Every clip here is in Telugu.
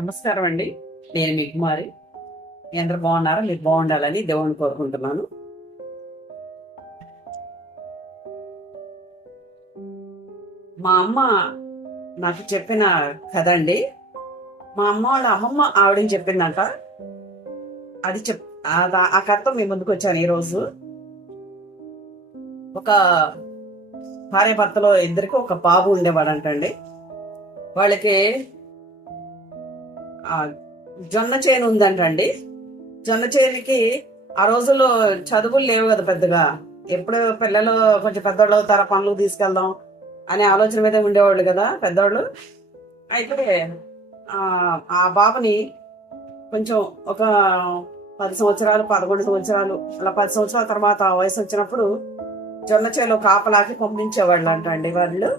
నమస్కారం అండి. నేను మీ కుమారి. అందరూ బాగున్నారా? మీరు బాగుండాలని దేవుని కోరుకుంటున్నాను. మా అమ్మ నాకు చెప్పిన కథ అండి. మా అమ్మ వాళ్ళ అమ్మమ్మ ఆవిడని చెప్పిందంట. అది చెప్ ఆ- ఆ కథతో మీ ముందుకు వచ్చాను ఈరోజు ఒక భార్య భర్తలో ఇద్దరికి ఒక బాబు ఉండేవాడంటండి. వాళ్ళకి జొన్న చేను ఉందంటండి. జొన్న చేనుకి ఆ రోజుల్లో చదువులు లేవు కదా పెద్దగా. ఎప్పుడు పిల్లలు కొంచెం పెద్దవాళ్ళు అవుతారా పనులు తీసుకెళ్దాం అనే ఆలోచన మీద ఉండేవాళ్ళు కదా పెద్దవాళ్ళు అయితే ఆ, బాబుని కొంచెం ఒక పది సంవత్సరాలు పదకొండు సంవత్సరాలు అలా పది సంవత్సరాల తర్వాత వయసు వచ్చినప్పుడు జొన్న చేలో కాపలాకి పంపించేవాళ్ళు అంట అండి వాళ్ళు.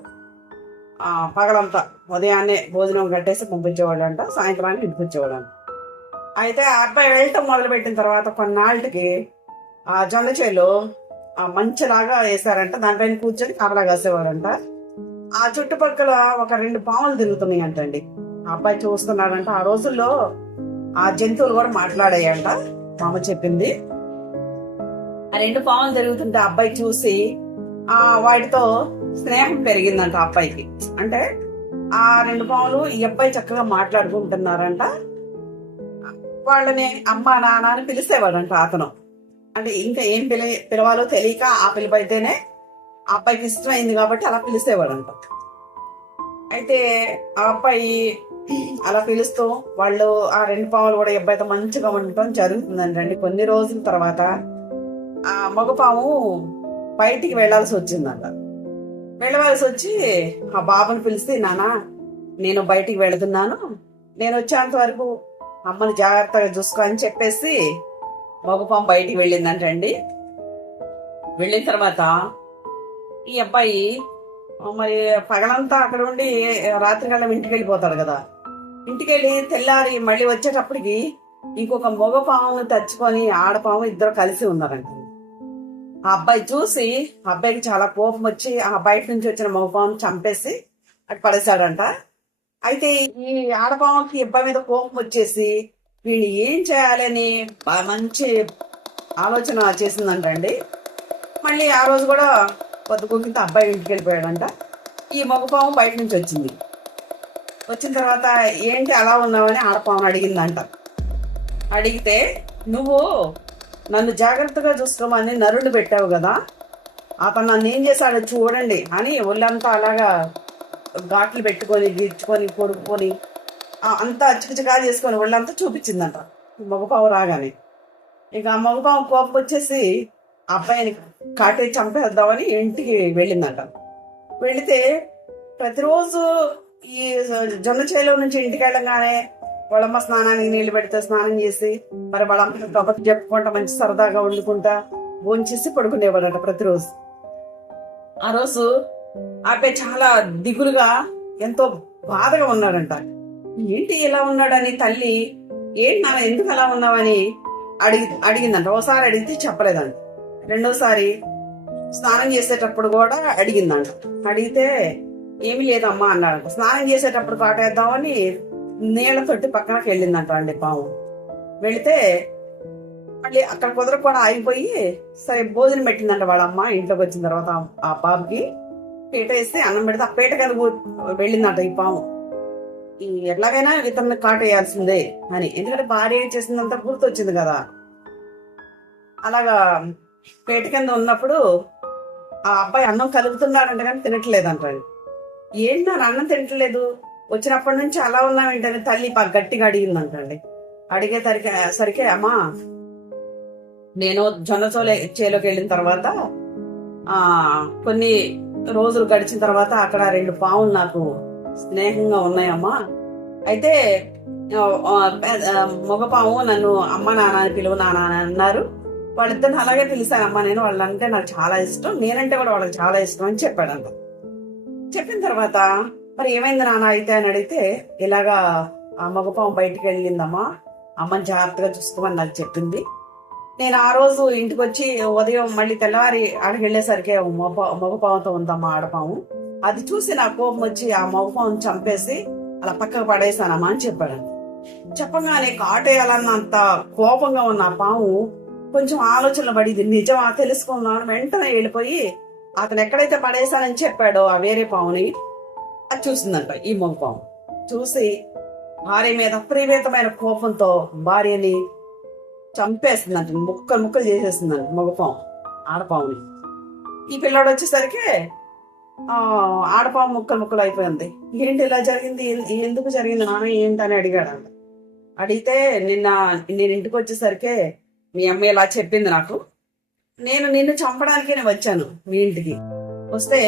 పగలంతా ఉదయాన్నే భోజనం కట్టేసి పంపించేవాడంట అంట సాయంత్రానికి ఇంటికి వచ్చేవాళ్ళు అంట అయితే ఆ అబ్బాయి వెళ్ళటం మొదలు పెట్టిన తర్వాత కొన్నాళ్ళకి ఆ జొన్న చేలో ఆ మంచిలాగా వేసారంట దానిపైన కూర్చొని కాపలా కాసేవారంట ఆ చుట్టుపక్కల ఒక రెండు పాములు తిరుగుతున్నాయి అంటండి ఆ అబ్బాయి చూస్తున్నాడంట ఆ రోజుల్లో ఆ జంతువులు కూడా మాట్లాడాయంట మామ చెప్పింది. ఆ రెండు పాములు తిరుగుతుంటే ఆ అబ్బాయి చూసి ఆ వాటితో స్నేహం పెరిగిందంట అబ్బాయికి. అంటే ఆ రెండు పాములు ఈ అబ్బాయి చక్కగా మాట్లాడుకుంటున్నారంట. వాళ్ళని అమ్మ నాన్న అని పిలిచేవాడంట అతను. అంటే ఇంకా ఏం పిలి పిలవాలో తెలియక ఆ పిలుపు అయితేనే ఆ అబ్బాయికి ఇష్టమైంది కాబట్టి అలా పిలిచేవాడంట. అయితే ఆ అబ్బాయి అలా పిలుస్తూ వాళ్ళు ఆ రెండు పాములు కూడా అబ్బాయితో మంచిగా ఉండటం జరుగుతుందంటండి కొన్ని రోజుల తర్వాత ఆ మగపాము బయటికి వెళ్ళాల్సి వచ్చిందంట. వెళ్ళవలసి వచ్చి ఆ బాబుని పిలిస్తే నానా నేను బయటికి వెళుతున్నాను. నేను వచ్చేంత వరకు అమ్మని జాగ్రత్తగా చూసుకో అని చెప్పేసి మగపాం బయటికి వెళ్ళిందంటండి. వెళ్ళిన తర్వాత ఈ అబ్బాయి మరి పగలంతా అక్కడ ఉండి రాత్రికాలం ఇంటికి వెళ్ళిపోతాడు కదా. ఇంటికి వెళ్ళి తెల్లారి మళ్ళీ వచ్చేటప్పటికి ఇంకొక మగ పామును తెచ్చుకొని ఆడపాము ఇద్దరు కలిసి ఉన్నారంట. ఆ అబ్బాయి చూసి ఆ అబ్బాయికి చాలా కోపం వచ్చి ఆ బయట నుంచి వచ్చిన మగపామును చంపేసి అటు పడేశాడంట. అయితే ఈ ఆడపాముకి అబ్బాయి మీద కోపం వచ్చేసి వీళ్ళు ఏం చేయాలని మంచి ఆలోచన చేసిందంటండి. మళ్ళీ ఆ రోజు కూడా పొద్దుగుకింత అబ్బాయి ఇంటికి వెళ్ళిపోయాడంట. ఈ మగపాము బయట నుంచి వచ్చింది. వచ్చిన తర్వాత ఏంటి అలా ఉన్నావని ఆడపాము అడిగిందంట. అడిగితే నువ్వు నన్ను జాగ్రత్తగా చూసుకోమని నరుడు పెట్టావు కదా. అతను నన్ను ఏం చేశాడో చూడండి అని ఒళ్ళంతా అలాగా ఘాట్లు పెట్టుకొని గిచ్చుకొని కొడుకుని అంతా చికచికా చేసుకొని ఒళ్ళంతా చూపించిందంట మగపావు రాగానే. ఇక ఆ మగపావు కోపం వచ్చేసి అబ్బాయిని కాటే చంపేద్దామని ఇంటికి వెళ్ళిందంట. వెళితే ప్రతిరోజు ఈ జొన్న చేలో నుంచి ఇంటికి వెళ్ళగానే వాళ్ళమ్మ స్నానానికి నీళ్ళు పెడితే స్నానం చేసి మరి వాళ్ళమ్మ కబట్టి చెప్పుకుంటా మంచి సరదాగా వండుకుంటా భోంచేసి పడుకునేవాడట ప్రతిరోజు. ఆ రోజు ఆపే అబ్బాయి చాలా దిగులుగా ఎంతో బాధగా ఉన్నాడంట. ఏంటి ఇలా ఉన్నాడని తల్లి ఏంటి నాన్న ఎందుకు అలా ఉన్నావని అడిగి అడిగిందంట. ఒకసారి అడిగితే చెప్పలేదంట. రెండోసారి స్నానం చేసేటప్పుడు కూడా అడిగిందంట. అడిగితే ఏమీ లేదమ్మా అన్నాడు స్నానం చేసేటప్పుడు పాటేద్దామని కాటేద్దామని నీళ్ళతోటి పక్కనకి వెళ్ళిందంట అండి పాము. వెళితే మళ్ళీ అక్కడ కుదరకుండా ఆగిపోయి సరే భోజనం పెట్టిందంట వాళ్ళ అమ్మ ఇంట్లోకి వచ్చిన తర్వాత ఆ- పాపకి బాబుకి పీట వేస్తే అన్నం పెడితే ఆ పీట కింద వెళ్ళిందంట ఈ పాము. ఈ ఎట్లాగైనా ఇతన్ని కాటేయాల్సిందే అని. ఎందుకంటే భార్య ఏం చేసిందంతా గుర్తొచ్చింది కదా. అలాగా పేట కింద ఉన్నప్పుడు ఆ అబ్బాయి అన్నం కలుగుతున్నాడంట కానీ తినట్లేదంట. ఏంటి నా అన్నం తినట్లేదు? వచ్చినప్పటి నుంచి అలా ఉన్నావేంటని తల్లి బాగా గట్టిగా అడిగిందంటండి. అడిగే సరికి సరికే అమ్మా నేను జొన్నచోలే చేలోకి వెళ్ళిన తర్వాత ఆ కొన్ని రోజులు గడిచిన తర్వాత అక్కడ రెండు పావులు నాకు స్నేహంగా ఉన్నాయమ్మా. అయితే మగపాము పాము నన్ను అమ్మ నాన్న అని పిలువు నాన్న అని అన్నారు. వాళ్ళిద్దరిని అలాగే పిలిచానమ్మా నేను. వాళ్ళంటే నాకు చాలా ఇష్టం. నేనంటే కూడా వాళ్ళకి చాలా ఇష్టం అని చెప్పాడంట. చెప్పిన తర్వాత మరి ఏమైంది నాన్న అయితే అని అడిగితే ఇలాగా ఆ మగపాము బయటికి వెళ్ళిందమ్మా అమ్మని జాగ్రత్తగా చూసుకోమని నాకు చెప్పింది. నేను ఆ రోజు ఇంటికి వచ్చి ఉదయం మళ్ళీ తెల్లవారి ఆడికి వెళ్ళేసరికి మగ మగపాముతో ఉందమ్మా ఆడపాము. అది చూసి నా కోపం వచ్చి ఆ మగపాముని చంపేసి అలా పక్కకు పడేసానమ్మా అని చెప్పాడు చెప్పగానే కాటేయాలన్నంత కోపంగా ఉన్న పాము కొంచెం ఆలోచనలు పడింది. నిజమా తెలుసుకుందాం వెంటనే వెళ్ళిపోయి అతను ఎక్కడైతే పడేశానని చెప్పాడో ఆ వేరే పాముని అది చూసిందంట ఈ మగ చూసి భార్య మీద అప్రీమితమైన కోపంతో భార్యని చంపేస్తుందంట ముక్కలు ముక్కలు చేసేస్తుందంట మగపాము ఆడపాముని. ఈ పిల్లాడు వచ్చేసరికి ఆడపాము ముక్కలు ముక్కలు అయిపోయింది. ఏంటి ఇలా జరిగింది? ఎందుకు జరిగింది నాన్న? ఏంటని అడిగాడు అడిగితే నిన్న నేను ఇంటికి వచ్చేసరికి మీ అమ్మ ఇలా చెప్పింది నాకు. నేను నిన్ను చంపడానికే వచ్చాను మీ ఇంటికి. వస్తే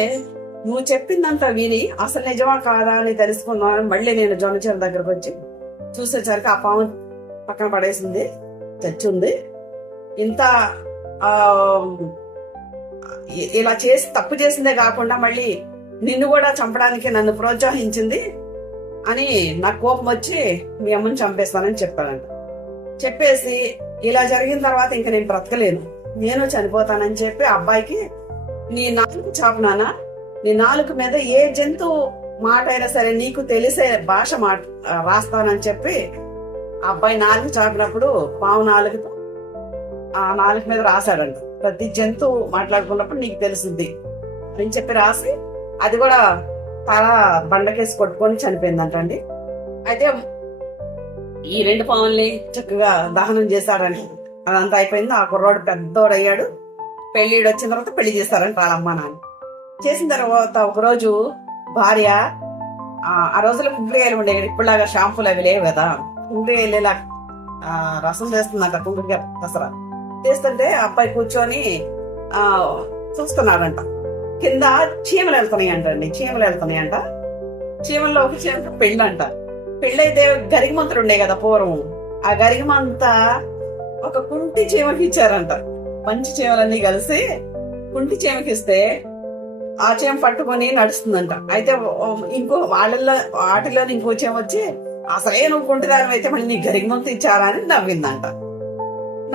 నువ్వు చెప్పిందంతా విని అసలు నిజమా కాదా అని తెలుసుకుందామని మళ్ళీ నేను జొన్న చెరువు దగ్గరకు వచ్చి చూసేసరికి ఆ పాము పక్కన పడేసింది చచ్చి ఉంది. ఇంత ఇలా చేసి తప్పు చేసిందే కాకుండా మళ్ళీ నిన్ను కూడా చంపడానికి నన్ను ప్రోత్సహించింది అని నాకు కోపం వచ్చి మీ అమ్మని చంపేస్తానని చెప్పానంట. చెప్పేసి ఇలా జరిగిన తర్వాత ఇంకా నేను బ్రతకలేను. నేను చనిపోతానని చెప్పి అబ్బాయికి నీ నాకు చాపనానా నీ నాలుగు మీద ఏ జంతువు మాట అయినా సరే నీకు తెలిసే భాష మాట రాస్తానని చెప్పి అబ్బాయి నాలుగు చాపినప్పుడు పావు నాలుగుతో ఆ నాలుగు మీద రాశాడంట. ప్రతి జంతువు మాట్లాడుకున్నప్పుడు నీకు తెలిసింది. అని చెప్పి రాసి అది కూడా తల బండకేసి కొట్టుకొని చనిపోయిందంట అండి. అయితే ఈ రెండు పావుల్ని చక్కగా దహనం చేశాడంట. అదంతా అయిపోయింది. ఆ కుర్రోడు పెద్దోడయ్యాడు. పెళ్ళిడు వచ్చిన తర్వాత పెళ్ళి చేస్తారంట వాళ్ళ అమ్మ నాన్న. చేసిన తర్వాత ఒకరోజు భార్య ఆ, ఆ రోజుల్లో కుంకుడుకాయలు ఉండే ఇప్పుడులాగా షాంపూలు అవి లేవు కదా. కుంకుడుకాయలు ఇలా రసం చేస్తుందంట కుంకుడుకాయ దసరా. చేస్తుంటే అబ్బాయి కూర్చొని చూస్తున్నాడంట. కింద చీమలు వెళ్తున్నాయంట అండి చీమలు వెళ్తున్నాయంట. చీమల్లో ఒక చీమ పెళ్ళంట. పెళ్ళైతే గరిగమంతుడు ఉండే కదా పూర్వం. ఆ గరిగమంత ఒక కుంటి చీమకి ఇచ్చారంట. మంచి చీమలన్నీ కలిసి కుంటి చీమకి ఇస్తే ఆ పట్టుకొని నడుస్తుందంట. అయితే ఇంకో వాళ్ళల్లో వాటిలో ఇంకో చీమ వచ్చి అసలే నువ్వు కుంటిదారం అయితే మళ్ళీ నీ గరిగమంత ఇచ్చారా అని నవ్విందంట.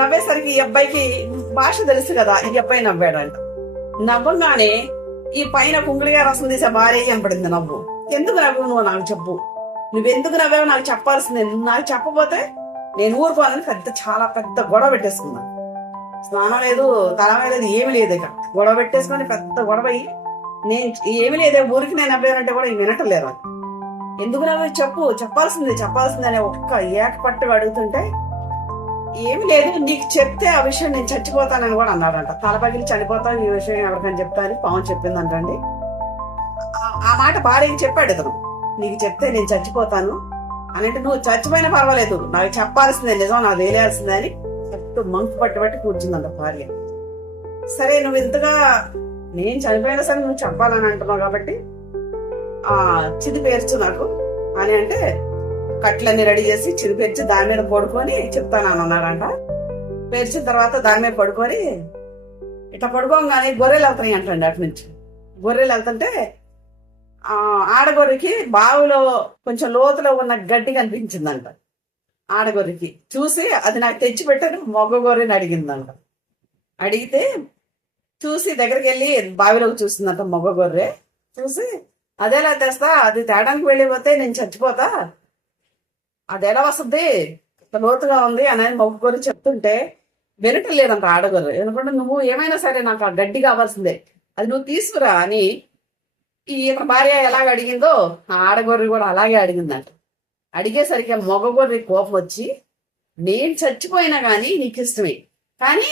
నవ్వేసరికి ఈ అబ్బాయికి భాష తెలుసు కదా ఈ అబ్బాయి నవ్వాడంట. నవ్వగానే ఈ పైన కుంగుడిగా రసం తీసే భార్య కనపడింది నవ్వు. ఎందుకు నవ్వు నువ్వు? నాకు చెప్పు. నువ్వెందుకు నవ్వావు నాకు చెప్పాల్సిందే. నాకు చెప్పపోతే నేను ఊరుకోవాలని పెద్ద చాలా పెద్ద గొడవ పెట్టేసుకున్నాను స్నానం లేదు తల లేదు ఏమి లేదు ఇక. గొడవ పెట్టేసుకొని పెద్ద గొడవ అయ్యి నేను ఏమి లేదా ఊరికి నేను నవ్వానంటే కూడా వినటలేరు ఎందుకు నవ్వే చెప్పు చెప్పాల్సిందే చెప్పాల్సిందనే ఒక్క ఏక పట్టుగా అడుగుతుంటే ఏమి లేదు నీకు చెప్తే ఆ విషయం నేను చచ్చిపోతానని కూడా అన్నాడంట. తల పగిలి చనిపోతాను ఈ విషయం ఎవరికని చెప్తాను పవన్ పాము చెప్పిందంటండి ఆ- మాట భార్యకి చెప్పాడు ఇతను. నీకు చెప్తే నేను చచ్చిపోతాను అని అంటే నువ్వు చచ్చిపోయినా పర్వాలేదు నాకు చెప్పాల్సిందే నిజం నాకు తెలియాల్సిందే అని చెప్తూ మంకు పట్టుబట్టి కూర్చుందంట భార్య. సరే నువ్వు ఇంతగా నేను చనిపోయినా సరే నువ్వు చెప్పాలని అంటున్నావు కాబట్టి ఆ చిది పేర్చు నాకు. అని అంటే కట్లన్నీ రెడీ చేసి చిది పేర్చి దాని మీద పడుకొని చెప్తాను అని అన్నారంట పేర్చిన తర్వాత దాని మీద పడుకొని ఇట్లా పడుకోగానే గొర్రెలు వెళ్తున్నాయి అంటండి అటు నుంచి. గొర్రెలు వెళ్తుంటే ఆడగొర్రెకి బావిలో కొంచెం లోతులో ఉన్న గడ్డి కనిపించిందంట. ఆడగొర్రెకి చూసి అది నాకు తెచ్చి పెట్టాను మగ గొర్రెని అడిగిందంట. అడిగితే చూసి దగ్గరికి వెళ్ళి బావిలోకి చూస్తుందంట మగ గొర్రె. చూసి అదేలా తెస్తా అది తేడానికి వెళ్ళిపోతే నేను చచ్చిపోతా. అది ఎలా వస్తుంది? లోతుగా ఉంది అనేది మగ గొర్రె చెప్తుంటే వినటలేదంట ఆడగొర్రె ఎందుకంటే నువ్వు ఏమైనా సరే నాకు ఆ గడ్డి కావాల్సిందే. అది నువ్వు తీసుకురా అని ఈ భార్య ఎలాగ అడిగిందో ఆ ఆడగొర్రె కూడా అలాగే అడిగిందంట. అడిగేసరికి మగ గొర్రె కోపం వచ్చి నేను చచ్చిపోయినా కానీ నీకు ఇష్టమే కానీ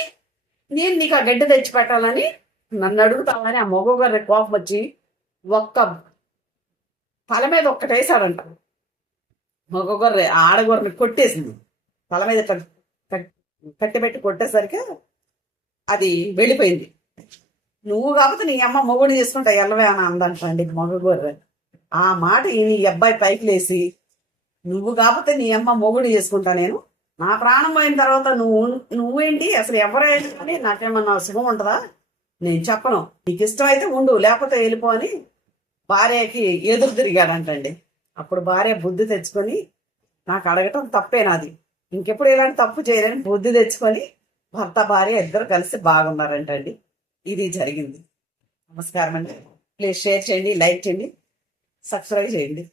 నేను నీకు ఆ గడ్డ తెచ్చి పెట్టాలని నన్ను అడుగుతామని ఆ మగ గొర్రె కోపం వచ్చి ఒక్క తల మీద ఒక్కటేసాడంట మగ గొర్రె ఆడగొర్రెని కొట్టేసింది. తల మీద ఇట్లా కొట్టేసరికి అది వెళ్ళిపోయింది. నువ్వు కాకపోతే నీ అమ్మ మొగుడు చేసుకుంటా ఎల్లవే అని అందంటండి మగగొర్రె ఆ మాట ఈ నీ అబ్బాయి పైకి లేసి నువ్వు కాకపోతే నీ అమ్మ మొగుడు చేసుకుంటా నేను నా ప్రాణం పోయిన తర్వాత నువ్వు నువ్వేంటి? అసలు ఎవరైనా కానీ నాకేమన్నా సుఖం ఉంటుందా? నేను చెప్పను. నీకు ఇష్టం అయితే ఉండు లేకపోతే వెళ్ళిపో అని భార్యకి ఎదురు తిరిగాడంటండి. అప్పుడు భార్య బుద్ధి తెచ్చుకొని నాకు అడగటం తప్పే నాది. ఇంకెప్పుడు ఇలాంటి తప్పు చేయలేని బుద్ధి తెచ్చుకొని భర్త భార్య ఇద్దరు కలిసి బాగున్నారంటండి. ఇది జరిగింది. నమస్కారం అండి ప్లీజ్ షేర్ చేయండి లైక్ చేయండి సబ్స్క్రైబ్ చేయండి.